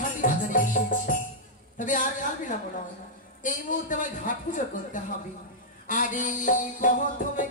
ঘাটি বাজারে এসেছি, তবে আর কাল বিলম্ব নয়, এই মুহূর্তে আমার ঘাট পুজো করতে হবে। আর এই প্রথমে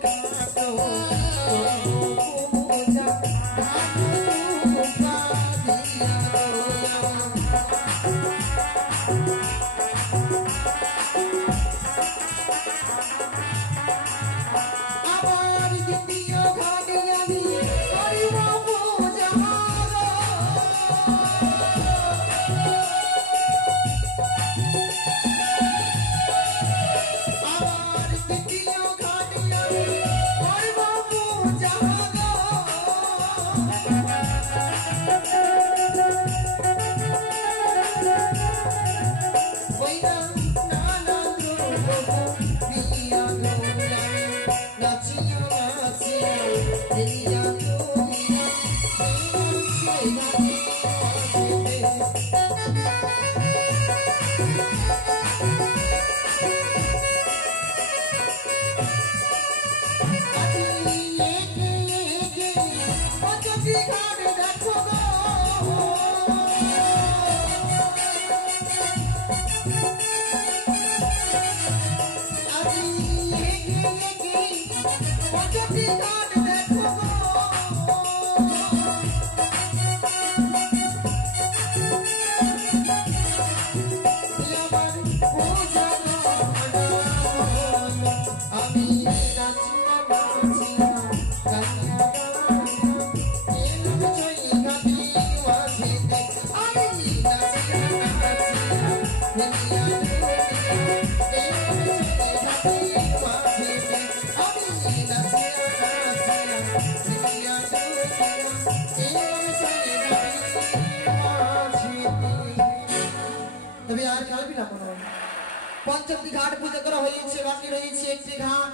পঞ্চমটি ঘাট পূজা করা হয়েছে, বাকি রয়েছে একটি ঘাট।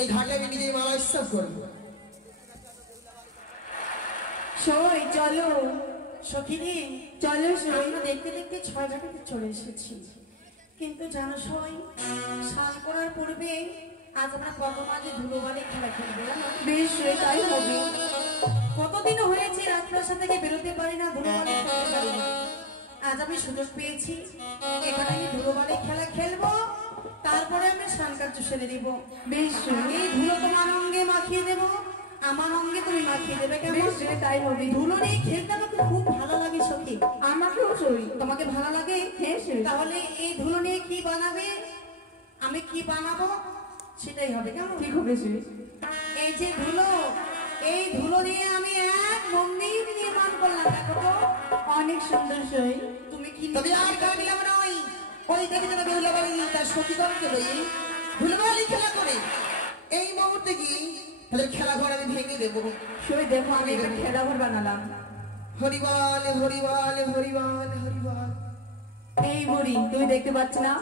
এই ঘাটে আমি নিজেই মালা উৎসব করব। সই চলো সখিনী, চলো সই। দেখতে দেখতে 6 ঘাটে চলে এসেছি, কিন্তু জানো সই, স্নান করার পূর্বে আজ আমরা পরমাজে ধুলোবালি খেলা খেলবো। বেশ সই, তাই হবে। কতদিন হয়েছে রাজপ্রাসাদ থেকে বেরোতে পারি না, ধুলোবালি খেলতে পারি না। আজ আমি সুযোগ পেয়েছি, এখানে আমি ধুলোবালি খেলা খেলবো, তারপরে আমি স্নান কার্য সেরে দিব। বেশ, এই ধুলো তোমার অঙ্গে মাখিয়ে দেবো, আমার অঙ্গে তুমি মাখিয়ে দেবে। কেমন? তাই হবে। ধুলো নিয়ে খেলতে আমাকে খুব ভালো লাগে সখী। আমাকেও সই। তোমাকে ভালো লাগে? হ্যাঁ সই। তাহলে এই ধুলো নিয়ে কি বানাবে, আমি কি বানাবো সেটাই হবে। কেমন? ঠিক হবে সই। এই যে ধুলো, এই ধুলো দিয়ে আমি এক মন্দির নির্মাণ করলাম। দেখো তো, অনেক সুন্দর সই। তুমি কি? তবে আর গাড়ি আমরা ওই দেখে যারা ধুলোবালি তার সতীগণকে লই ধুলোবালি খেলা করে এই মুহূর্তে কি তাহলে খেলা ঘর আমি ভেঙে দেবো। সই দেখো, আমি একটা খেলা ঘর বানালাম। হরিবল হরিবল হরিবল হরিবল। এই বুড়ি, তুই দেখতে পাচ্ছ না?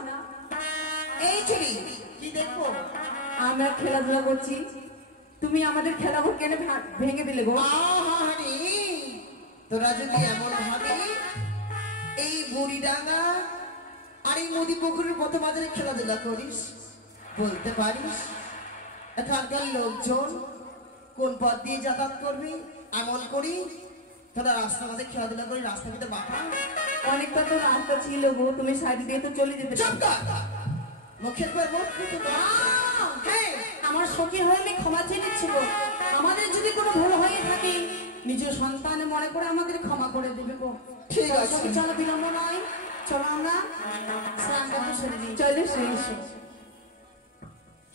এই ছেড়ি কি দেখবো? আমরা খেলাধুলা করছি, তুমি আমাদের খেলা ঘর কেন ভেঙে দিলে গো? আহারে, তোরা যদি এমন ভাবে এই বুড়িডাঙ্গা আর এই নদী পুকুরের মতো বাজারে খেলাধুলা করিস, বলতে পারিস এখানকার লোকজন কোন পথ দিয়ে যাতায়াত করবি? এমন করি তোরা রাস্তাঘাটে খেলাধুলা করি, রাস্তাঘাটে বাঁকা অনেকটা তো রাস্তা ছিল গো, তুমি সাইড দিয়ে তো চলে যেতে। মুখের পর মুখ আমার সখী হইলে ক্ষমা চেয়ে নিচ্ছি গো। আমাদের যদি কোনো ভুল হয়ে থাকে নিজের সন্তান মনে করে আমাদের ক্ষমা করে দেবে গো। ঠিক আছে, চলো বিলম্ব নয়, চলো আমরা স্নান করতে সেরে নিই। চলে শেষ।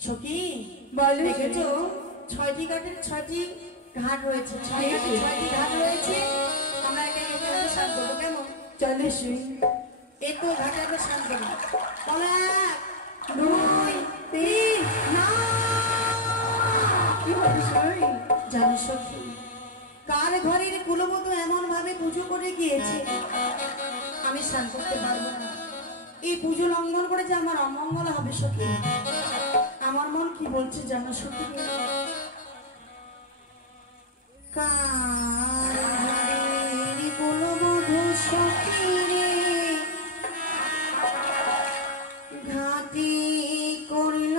সখী বল, দেখেছো 6টি ঘাটের 6টি ঘাট রয়েছে, 6টি ঘাট রয়েছে। আমরা একে একে স্নান করবো। কেমন? চলে শেষ। এই তো ঘাটে আমরা স্নান করবো। বলো 1 2 3 না। কি হবে সই? জানো সখী, কার ঘরের কুলবধূ এমন ভাবে পুজো করে গিয়েছে, আমি স্নান করতে পারবো না। এই পুজো লঙ্ঘন করে যে আমার অমঙ্গল হবে সখী। আমার মন কি বলছে জানো সখী? কার ঘরের কুলবধূ সখী রে ঘাটি করিল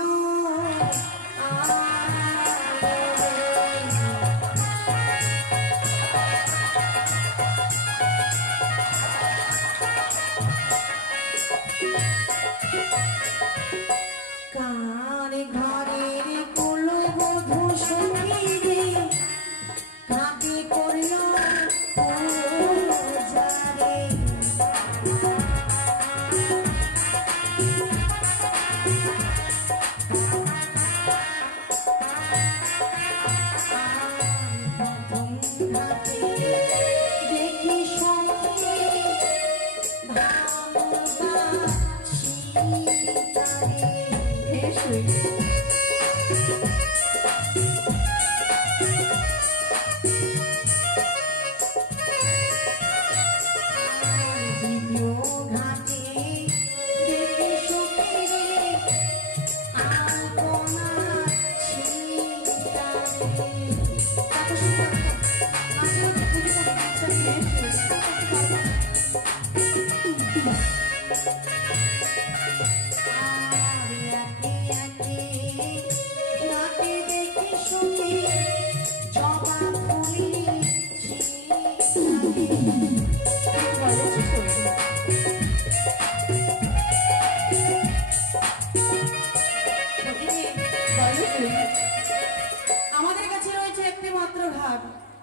আমাদের কাছে রয়েছে একটি মাত্র ঘাট,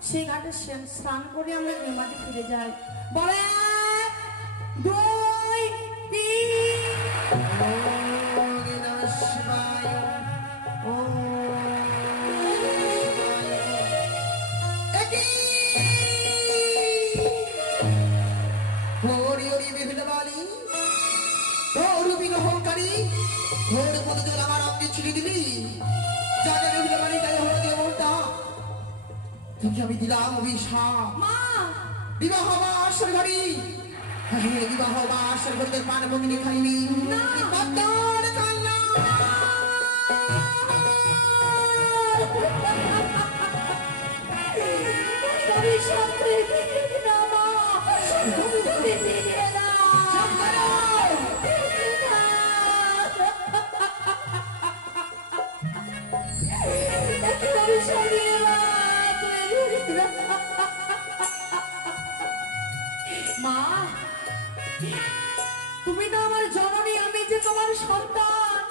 সেই ঘাটে স্নান করে আমরা মাঠে ফিরে যাই। বলে 2 আমি দিলাম অভিশাপ বিবাহ বা আসর ঘড়ি, বিবাহ বা আসর ঘড়িদের পান ভঙ্গিনী খাইনি মা, তুমি তো আমার জননী, আমি যে তোমার সন্তান।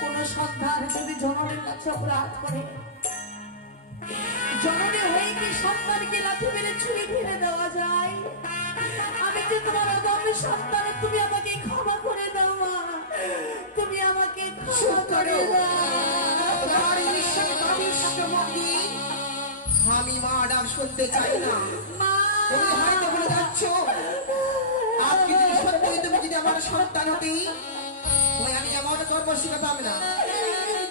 কোন সন্তান যদি জননীর কাছে অপরাধ করে, জননী হয়ে কি সন্তানকে লাথি মেরে ছুরি ফেলে দেওয়া যায়? আমি যে তোমার অদম্য সন্তান, তুমি আমাকে ক্ষমা করে দাও মা, তুমি আমাকে ক্ষমা করে দাও। আমি মা ডাক শুনতে চাই না। তুমি হয়তো বলে যাচ্ছ আপনি যদি সত্যি তুমি যদি আমার সন্তান হতে, আমি এমন কর্ম শিখাতাম না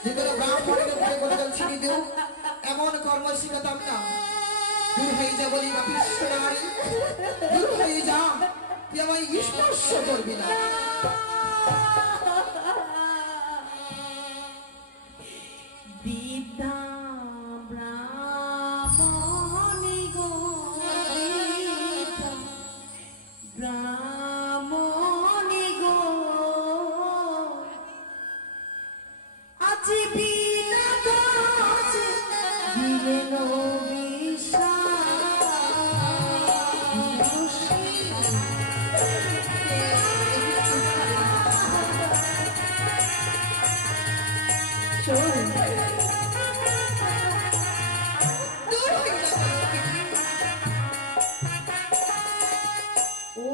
যে কোনো ব্রাহ্মণের উপরে গোলগাল ছিঁড়ে দেব, এমন কর্ম শিখাতাম না। দূর হয়ে যা বলি বা কৃষ্ণ নারী, দূর হয়ে যা, তুই আমায় স্পর্শ করবি না। বিদ্যা ব্রাহ্মণী গো, ব্রাহ্মণী গো, আজ বিনা গাছ দিলেন ও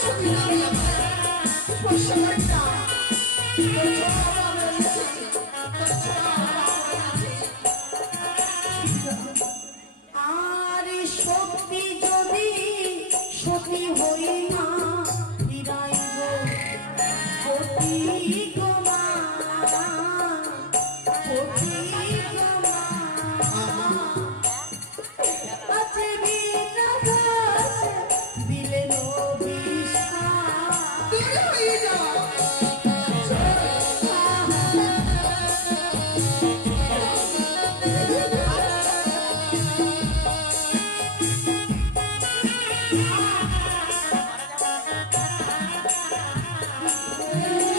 সত্যি না আমি আমার স্পর্শ করি না তোর ছোঁয়া আমার রয়েছে, তোর ছোঁয়া আমার রয়েছে। আর সত্যি যদি সত্যি হই না ফিরাইব সত্যি গো মা, সত্যি গো মা। আছে বিনা ঘাস দিলেন অভিশাপ। দূরে হয়ে যা।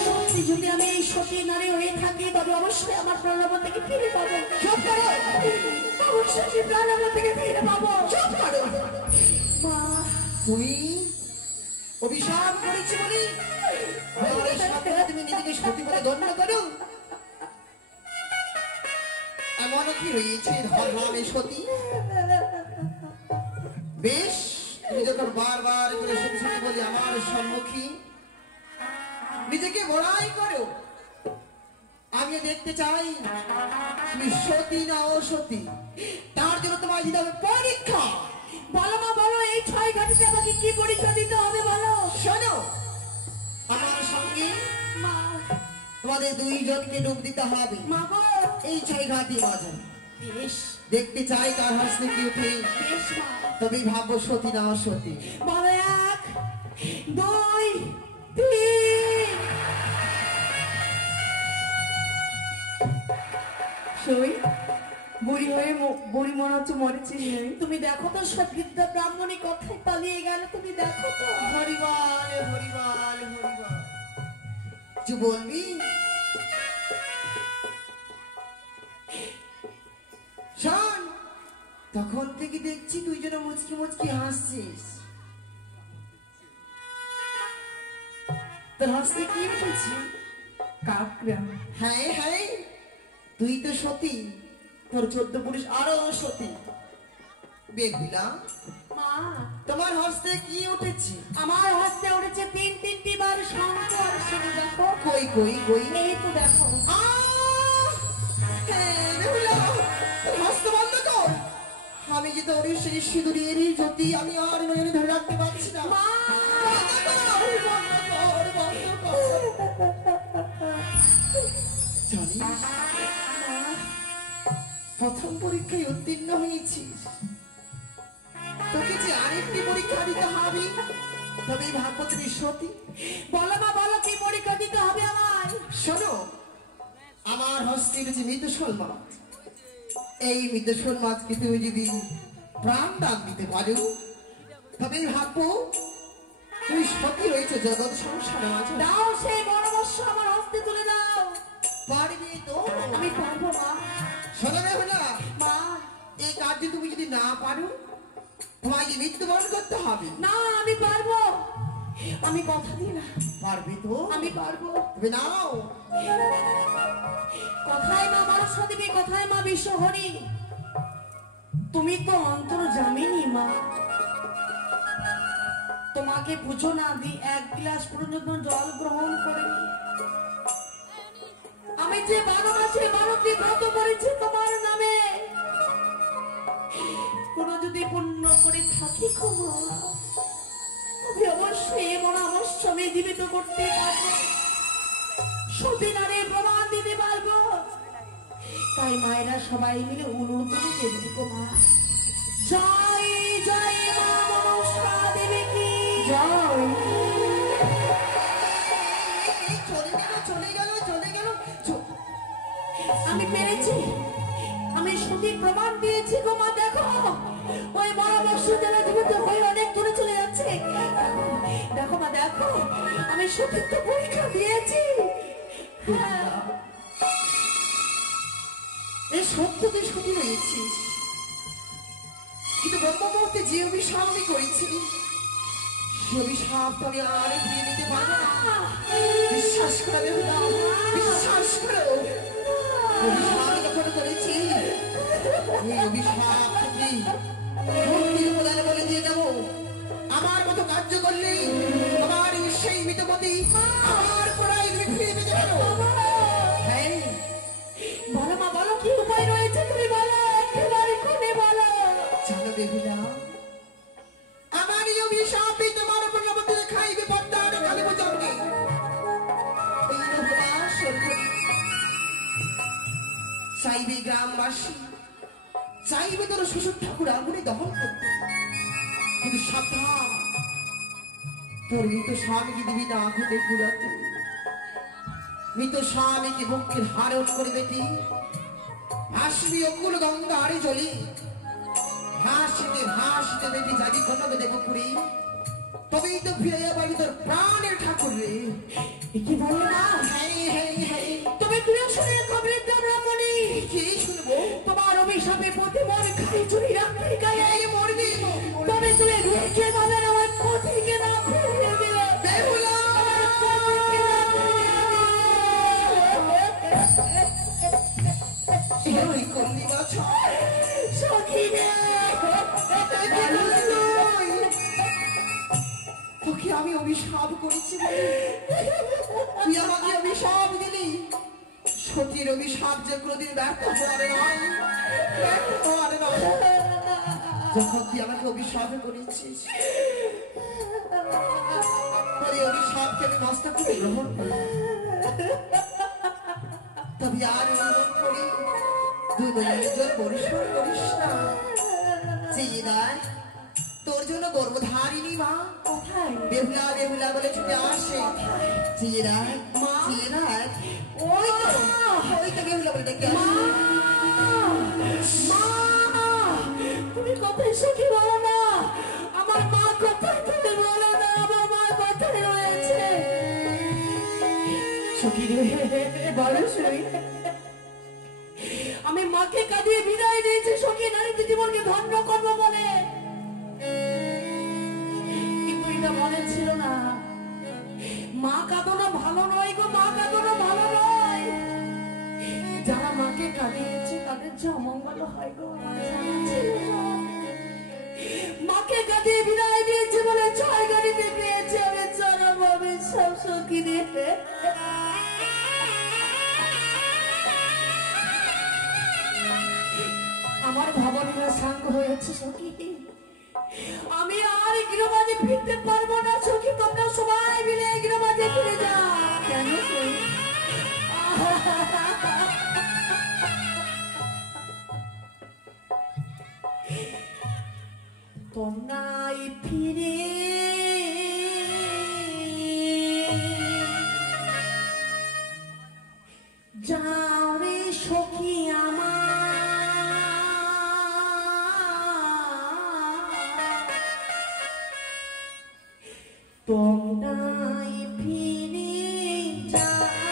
সত্যি যদি আমি এই সতী নারী হয়ে থাকি তবে অবশ্যই আমার প্রাণবন থেকে ফিরে পাবো। চুপ করো। অবশ্যই সেই প্রাণবন থেকে ফিরে পাবো। চুপ করো। মা, তুমি অভিশাপ করেছি বলি আমার এই সাথে তুমি নিজেকে সতী বলে গণ্য করো? এমনও কি রয়েছে ধর নামে সতী? বেশ, তুমি যখন বারবার করে সতী সতী বলে আমার সম্মুখী নিজেকে বড়াই করো, আমিও দেখতে চাই তুমি সতী না অসতী। তার জন্য তোমার দিতে হবে পরীক্ষা। বলো মা বলো, এই 6 ঘাটিতে আমাকে কি পরীক্ষা দিতে হবে বলো। শোনো, আমার সঙ্গে মা, তোমাদের দুইজনকে ডুব দিতে হবে মা গো। এই 6 ঘাটি মাঝে। বেশ দেখতে চাই কার হাসতে কি উঠে, বেশ মা। তবে ভাববো সতী না অসতী। বলো 1 2 3। সই বুড়ি হয়ে বুড়ি মনে হচ্ছে মরেছিস নাই। তুমি দেখো তো সদ্গীতা ব্রাহ্মণী কথায় পালিয়ে গেল, তুমি দেখো তো। হরিবল হরিবল হরিবল। কিছু বলবি? শোন, তখন থেকে দেখছি তুই যেন মুচকি মুচকি হাসছিস। তোর হাসতে কি উঠেছি? কাকরা হ্যাঁ হ্যাঁ, তুই তো সতী, তোর 14 পুরুষ আরো সতী। বেগুলা, মা, তোমার হস্তে কি উঠেছে? আমার হস্তে উঠেছে 3টি বার শঙ্খ। আর সেটা দেখো, কই কই কই? এই তো দেখো। আহ! হ্যাঁ, বেহুলা, তোর হস্ত বন্ধ কর। আমি যে তোর সেই সিঁদুরের জ্যোতি আমি আর মনে ধরে রাখতে পারছি না। মা, বন্ধ কর, বন্ধ কর। জানিস, প্রথম পরীক্ষায় উত্তীর্ণ হয়েছিস, তোকে যে আরেকটি পরীক্ষা দিতে হবে, তবে ভাববো তুমি সতী। বলো মা বলো, কি পরীক্ষা দিতে হবে আমার? শোনো, আমার হস্তে রয়েছে মৃতশোল মাছ। এই মৃতশোল মাছকে তুমি যদি প্রাণ দান দিতে পারো, তবে ভাববো তুমি সতী রয়েছে জগৎ সংসারে মাঝে। দাও সেই বড় বর্ষ আমার হস্তে তুলে দাও। পারবি তো? আমি পারবো মা। শোনো বেহুলা, মা, এই কার্য তুমি যদি না পারো, তোমাকে মৃত্যুবরণ করতে হবে। না আমি পারবো, আমি কথা দিলাম পারবি তো? আমি পারবো। তবে নাও। কোথায় মা মনসা দেবী, কোথায় মা বিশ্বহরি? তুমি তো অন্তর্যামিনী মা, তোমাকে পুজো না দি 1 গ্লাস পর্যন্ত জল গ্রহণ করিনি। আমি যে 12 মাসে 12টি ব্রত করেছি তোমার নামে, কোন যদি পুণ্য করে থাকি ক্ষমা, আমি অবশ্যই এমন অবশ্য আমি জীবিত করতে পারবো, সতীনারে প্রমাণ দিতে পারবো। তাই মায়েরা সবাই মিলে অনুরোধ করে দেবী গো মা। জয় জয় মা মনসা দেবী কি জয়। এই চলে গেল চলে গেল চলে গেল। আমি পেরেছি, আমি সঠিক প্রমাণ দিয়েছি গো মা। দেখো ওই বড় বর্ষ যারা জীবিত হয়ে অনেক দূরে চলে যাচ্ছে। দেখো মা দেখো, আমি সঠিক তো পরীক্ষা দিয়েছি। হ্যাঁ। এই সত্য তুই সতী রয়েছিস, কিন্তু ব্রহ্ম মুহূর্তে যে অভিশাপ আমি করেছি, সে অভিশাপ তো আমি আর ফিরিয়ে নিতে পারবো না। বিশ্বাস করো বেহুলা, বিশ্বাস করো। অভিশাপ যখন করেছি, এই অভিশাপ তুমি মূর্তির প্রদান বলে দিয়ে মতি আমার পড়াই তুমি ফিরে পেতে পারো। হ্যাঁ বলো মা, বলো কি উপায় রয়েছে, তুমি বলো, একেবারে খুলে বলো। জানো বেহুলা, আমার এই অভিশাপে তোমার উপর নবদ্বীপে খাইবে পদ্মার কালী পূজনকে। এই উপবাস করি, চাইবে গ্রামবাসী, চাইবে তোর শ্বশুর ঠাকুর আগুনে দহন করতে, কিন্তু সাবধান, তোর মৃত স্বামীকে দিবি না আগুনে পুরাতে। মৃত স্বামীকে বুকের হাড় ওঠ করে বেটি ভাসবি অকুল গঙ্গারে জলি, ভাসিতে ভাসিতে বেটি যাবি কনক দেবপুরী, তবেই তো ফিরে পাবি তোর প্রাণের ঠাকুর রে। কি বলে না? হ্যাঁ হ্যাঁ হ্যাঁ, তবে তুই শুনে খবরের ব্রাহ্মণী, কি শুনবো? তোমার অভিশাপে পথে মর খাই চুরি রাখতে গায়ে এই মরবি তবে তুই রেখে পাবেন আমার পথিকে না ফিরিয়ে দিলে। বেহুলা, ওই কন্দি বাছা সখী রে, তোকে আমি অভিশাপ করেছি বলে তুই আমাকে অভিশাপ দিলি। সতীর অভিশাপ যে কোনদিন ব্যর্থ হওয়ারে নয়, ব্যর্থ হওয়ারে নয়। যখন তুই আমাকে অভিশাপ করেছিস, তোর এই অভিশাপকে আমি মস্তক করে গ্রহণ করি। তবে আর অনুরোধ করি, তুই নিজের পরিশ্রম করিস না। চেয়ে দেখ, তোর জন্য গর্ভধারিণী মা কোথায়? বেহুলা বেহুলা বলে ছুটে আসে। চেয়ে দেখ মা, চেয়ে দেখ, ওই তো বেহুলা বলে ডেকে আসে। মা, তুমি কোথায় সখী বলো না, আমার মা কোথায় তুমি বলো না, আমার মা কোথায় রয়েছে? সখী রে, বলো শুনি। আমি মাকে কাঁদিয়ে বিদায় দিয়েছি সখী, নারীতে জীবনকে ধন্য করবো বলে, কিন্তু এটা মনে ছিল না। মা কাঁদনো ভালো নয় গো, মা কাঁদনো ভালো নয়। যারা মাকে কাঁদিয়েছে তাদের যে অমঙ্গল হয় গো, আমার জানা ছিল না। মাকে কাঁদিয়ে বিদায় দিয়েছে বলে ছয় গাড়িতে পেয়েছে আমি চরম অভিশাপ সখী রে। আমার ভাবনা সাঙ্গ হয়েছে সখী, আমি আর গৃহবাদে ফিরতে পারবো না সখী, তোমরা সবাই মিলে গৃহবাদে ফিরে যাও। কেন? তোমরাই ফিরে যাও রে সখী তোমরাই ফিরে যাবে।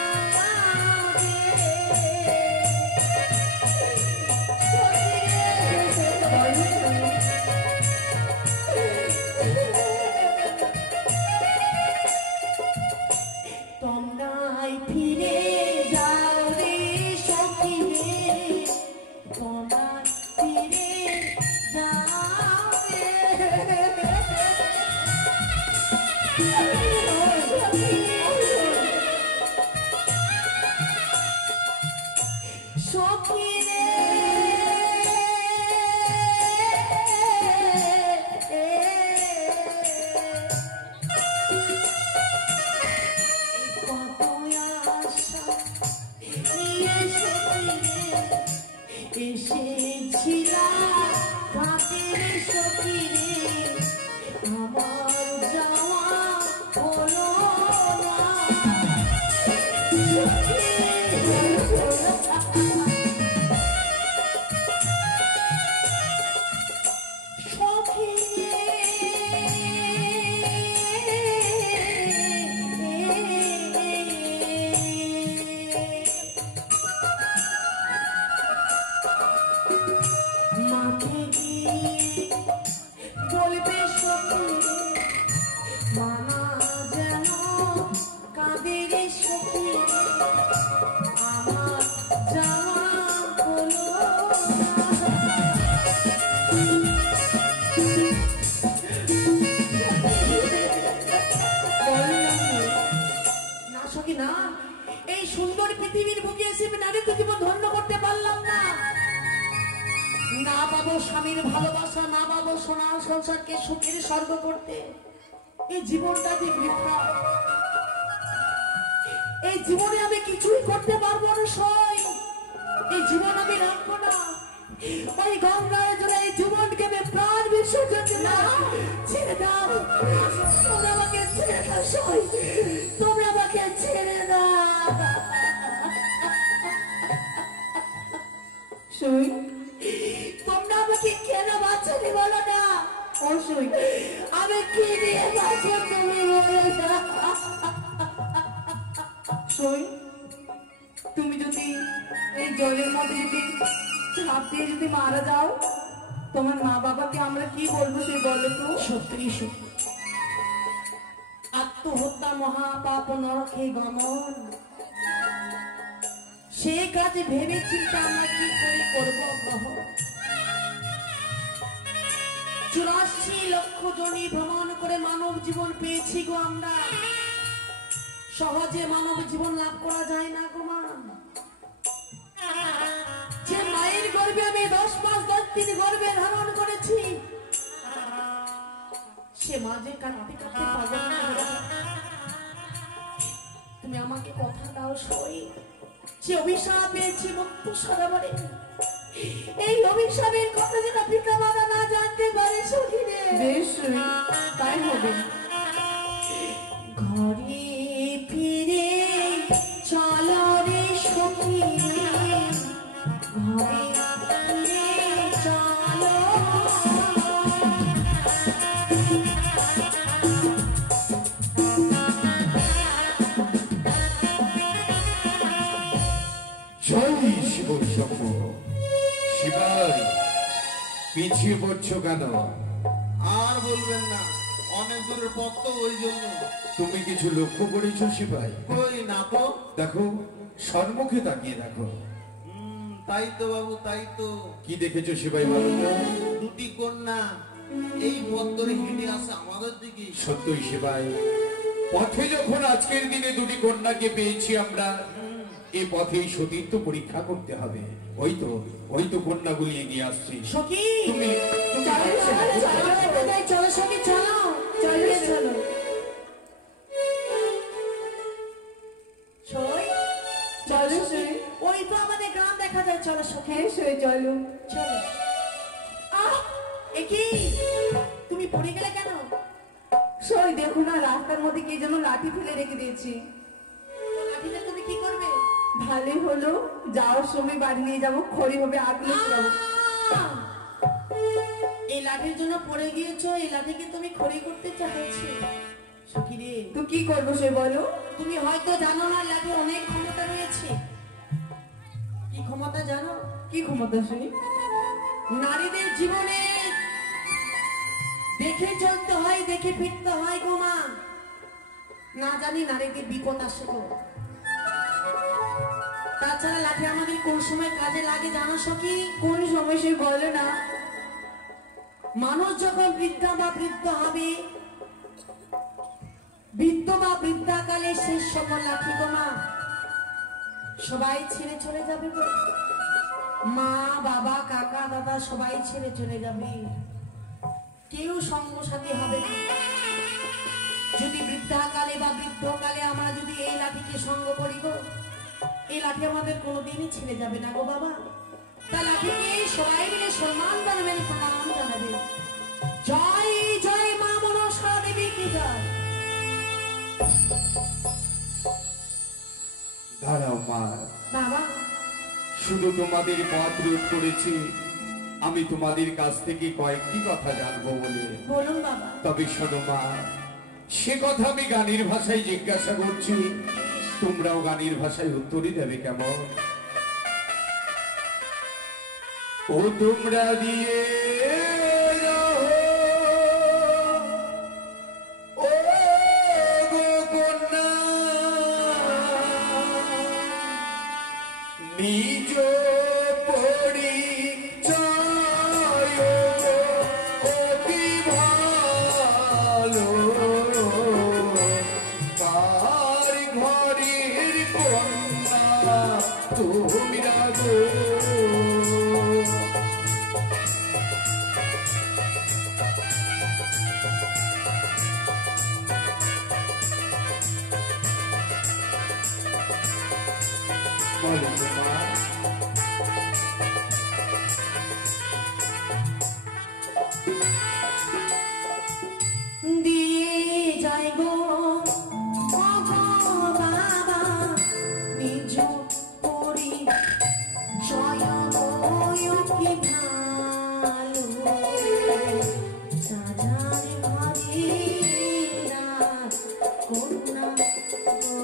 না পাবো স্বামীর ভালোবাসা, না পাবো সোনার সংসারকে সুখের স্বর্গ করতে। এই জীবনটা যে বৃথা, এই জীবনে আমি কিছুই করতে পারবো না সই। এই জীবন আমি রাখবো না। ওই গঙ্গার জলে এই জীবনকে আমি প্রাণ বিসর্জন দিলাম। ছেড়ে দাও, তোমরা আমাকে ছেড়ে দাও সই, তোমরা আমাকে ছেড়ে দাও। সই, তোমরা আমাকে কেন বাঁচাতে বলো না? ও সই, আমি কি দিয়ে বাঁচবো তুমি বলো না? সই, তুমি যদি এই জলের মধ্যে যদি ঝাঁপ দিয়ে যদি মারা যাও, তোমার মা বাবাকে আমরা কি বলবো সে বলো তো? সত্যি সত্যি, আত্মহত্যা মহাপাপ নরকে গমন। সে কাজে ভেবে চিন্তা আমরা কি করে করবো গ্রহণ। 84 লক্ষ জনি ভ্রমণ করে মানব জীবন পেয়েছি গো আমরা। সহজে মানব জীবন লাভ করা যায় না গো মা। যে মায়ের গর্ভে আমি 10 মাস 10 দিন গর্ভে ধারণ করেছি, সে মাঝে কাঁদতে কাঁদতে পাগল হয়ে গেল। তুমি আমাকে কথা দাও সই, সে অভিশাপ পেয়েছি মুক্ত সারাবারে। এই অভিশাপের কথা যেন পিতা মাতা না জানতে পারে সখী রে। বেশ সই, তাই হবে। ঘরে ফিরে চলো রে সখী, ঘরে ফিরে চলো। জয় শিব শম্ভু। শিবাই, পিছিয়ে পড়ছো কেন? আর বলবেন না, অনেক দূরের পথ তো, ওই জন্য। তুমি কিছু লক্ষ্য করেছো শিবাই? কই না তো। দেখো, সম্মুখে তাকিয়ে দেখো। তাই তো বাবু, তাই তো। কি দেখেছো শিবাই বলো তো? দুটি কন্যা এই পথ ধরে হেঁটে আসে আমাদের দিকে। সত্যই শিবাই, পথে যখন আজকের দিনে দুটি কন্যাকে পেয়েছি আমরা, এ পথেই সতীর্থ পরীক্ষা করতে হবে। ওই তো কন্যাগুলি এগিয়ে আসছে। সখী, তুমি চলো চলো চলো চলো সখী, চলো চলো চলো। সই, চলো সই, ওই তো আমাদের গ্রাম দেখা যায়। চলো সখী, হ্যাঁ সই, চলো। চলো। আহ, এ কি তুমি পড়ে গেলে কেন? সই, দেখো না রাস্তার মধ্যে কি যেন লাঠি ফেলে রেখে দিয়েছি। তো লাঠিটা তুমি কি করবে? ভালোই হলো, যাওয়ার সময় বাড়ি নিয়ে যাবো, খড়ি হবে আগুন যাবো। আহ! এই লাঠির জন্য পড়ে গিয়েছো, এই লাঠিকে তুমি খড়ি করতে চাইছি। সখী রে, তো কি করবো সে বলো? তুমি হয়তো জানো না লাঠি অনেক ক্ষমতা রয়েছে। কি ক্ষমতা জানো? কি ক্ষমতা শুনি? নারীদের জীবনে দেখে চলতে হয়, দেখে ফিরতে হয় গো মা। না জানি নারীদের বিপদ আসে গো। তাছাড়া লাঠি আমাদের কোন সময় কাজে লাগে জানো সখী? কোন সময় সে বলো না। মানুষ যখন বৃদ্ধা বা বৃদ্ধ হবে, বৃদ্ধ বা বৃদ্ধাকালে শেষ সময় লাঠি গো মা সবাই ছেড়ে চলে যাবে গো। মা বাবা কাকা দাদা সবাই ছেড়ে চলে যাবে, কেউ সঙ্গ সাথী হবে না। যদি বৃদ্ধাকালে বা বৃদ্ধকালে আমরা যদি এই লাঠিকে সঙ্গ করি গো, এই লাঠি আমাদের কোনোদিনই ছেড়ে যাবে না গো বাবা। তা লাঠিকে সবাই মিলে সম্মান জানাবেন, প্রণাম জানাবেন। জয় জয় মা মনসা দেবী কি জয়। দাঁড়াও মা, বাবা, শুধু তোমাদের পথ রোধ করেছি, আমি তোমাদের কাছ থেকে কয়েকটি কথা জানবো বলে। বলুন বাবা। তবে শোনো মা, সে কথা আমি গানের ভাষায় জিজ্ঞাসা করছি, তোমরাও গানের ভাষায় উত্তরই দেবে কেমন? ও তোমরা দিয়ে ও গো কন্যা, নিজ পরিচয় অতি ভালো, কার ঘরের কন্যা তোমরা গো। বলো তো মা। দিয়ে যাই গো ও গো বাবা নিজ করি স্বয়ং কি ভালো সাজার ঘরে রাত কন্যা গো।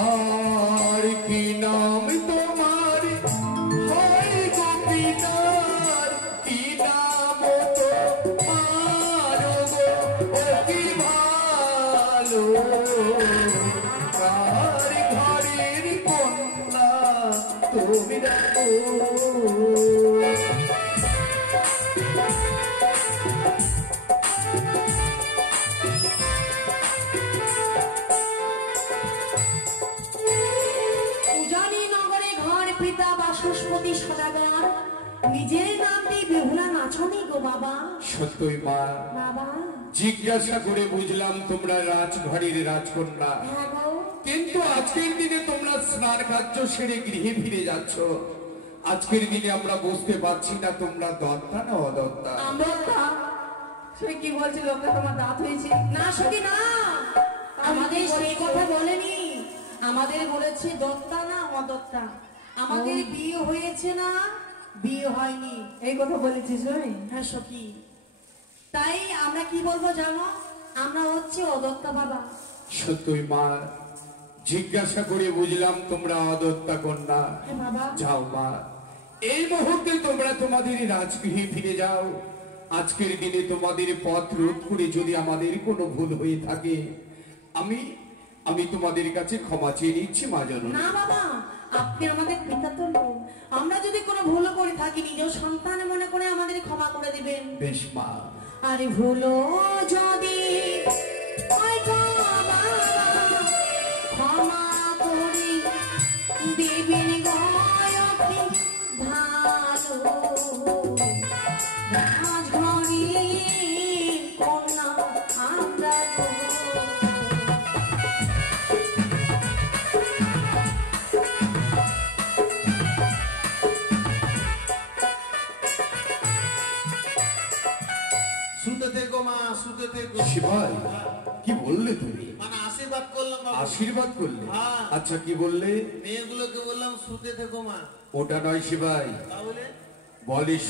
আর কি নাম তোমার হয় গোপীনাথ, কি নাম তোমার গো অতি ভালো, কার ঘরের কন্যা তুমি দেখো। উজানি নগরে ঘর পিতা বাসস্পতি সদাগর, নিজের নামটি বেহুলা নাচনি গো বাবা। সত্যই মা, বাবা জিজ্ঞাসা করে বুঝলাম তোমরা রাজঘরের রাজকন্যা, হ্যাঁ গো। কিন্তু আজকের দিনে তোমরা স্নান কার্য সেরে গৃহে ফিরে যাচ্ছ। আজকের দিনে আমরা বুঝতে পারছি না তোমরা দত্তা না অদত্তা। আমরা সে কি বলছিল লোকে তোমার দাঁত হয়েছে? না সখী না, আমাদের সেই কথা বলেনি, আমাদের বলেছে দত্তা না অদত্তা। আমাদের বিয়ে হয়েছে না বিয়ে হয়নি, এই কথা বলেছিস ওই? হ্যাঁ সখী। তাই আমরা কি বলবো জানো, আমরা হচ্ছে অদত্তা বাবা। সত্যই মা, জিজ্ঞাসা করে বুঝলাম তোমরা অদত্তা কন্যা। হ্যাঁ বাবা। যাও মা, এই মুহূর্তে তোমরা তোমাদের রাজগৃহে ফিরে যাও। আজকের দিনে তোমাদের পথ রোধ করে যদি আমাদের কোনো ভুল হয়ে থাকে, আমি আমি তোমাদের কাছে ক্ষমা চেয়ে নিচ্ছি মা জননী। না বাবা, আপনি আমাদের পিতা তো নন। আমরা যদি কোনো ভুল করে থাকি নিজের সন্তান মনে করে আমাদের ক্ষমা করে দিবেন। বেশ মা। আরে ভুলো যদি হয় গো বাবা, ক্ষমা করে দিবেন গো আপনি ভালো। রাজঘরে কন্যা আমরা গো। শুতে থেকো মা, শুতে থেকো। শিবাই, কি বললে তুমি? মানে আশীর্বাদ করলাম বাবু। আশীর্বাদ করলে? হ্যাঁ। আচ্ছা, কি বললে? মেয়েগুলোকে বললাম শুতে থেকো মা। ওটা নয় শিবাই, তাহলে বলিস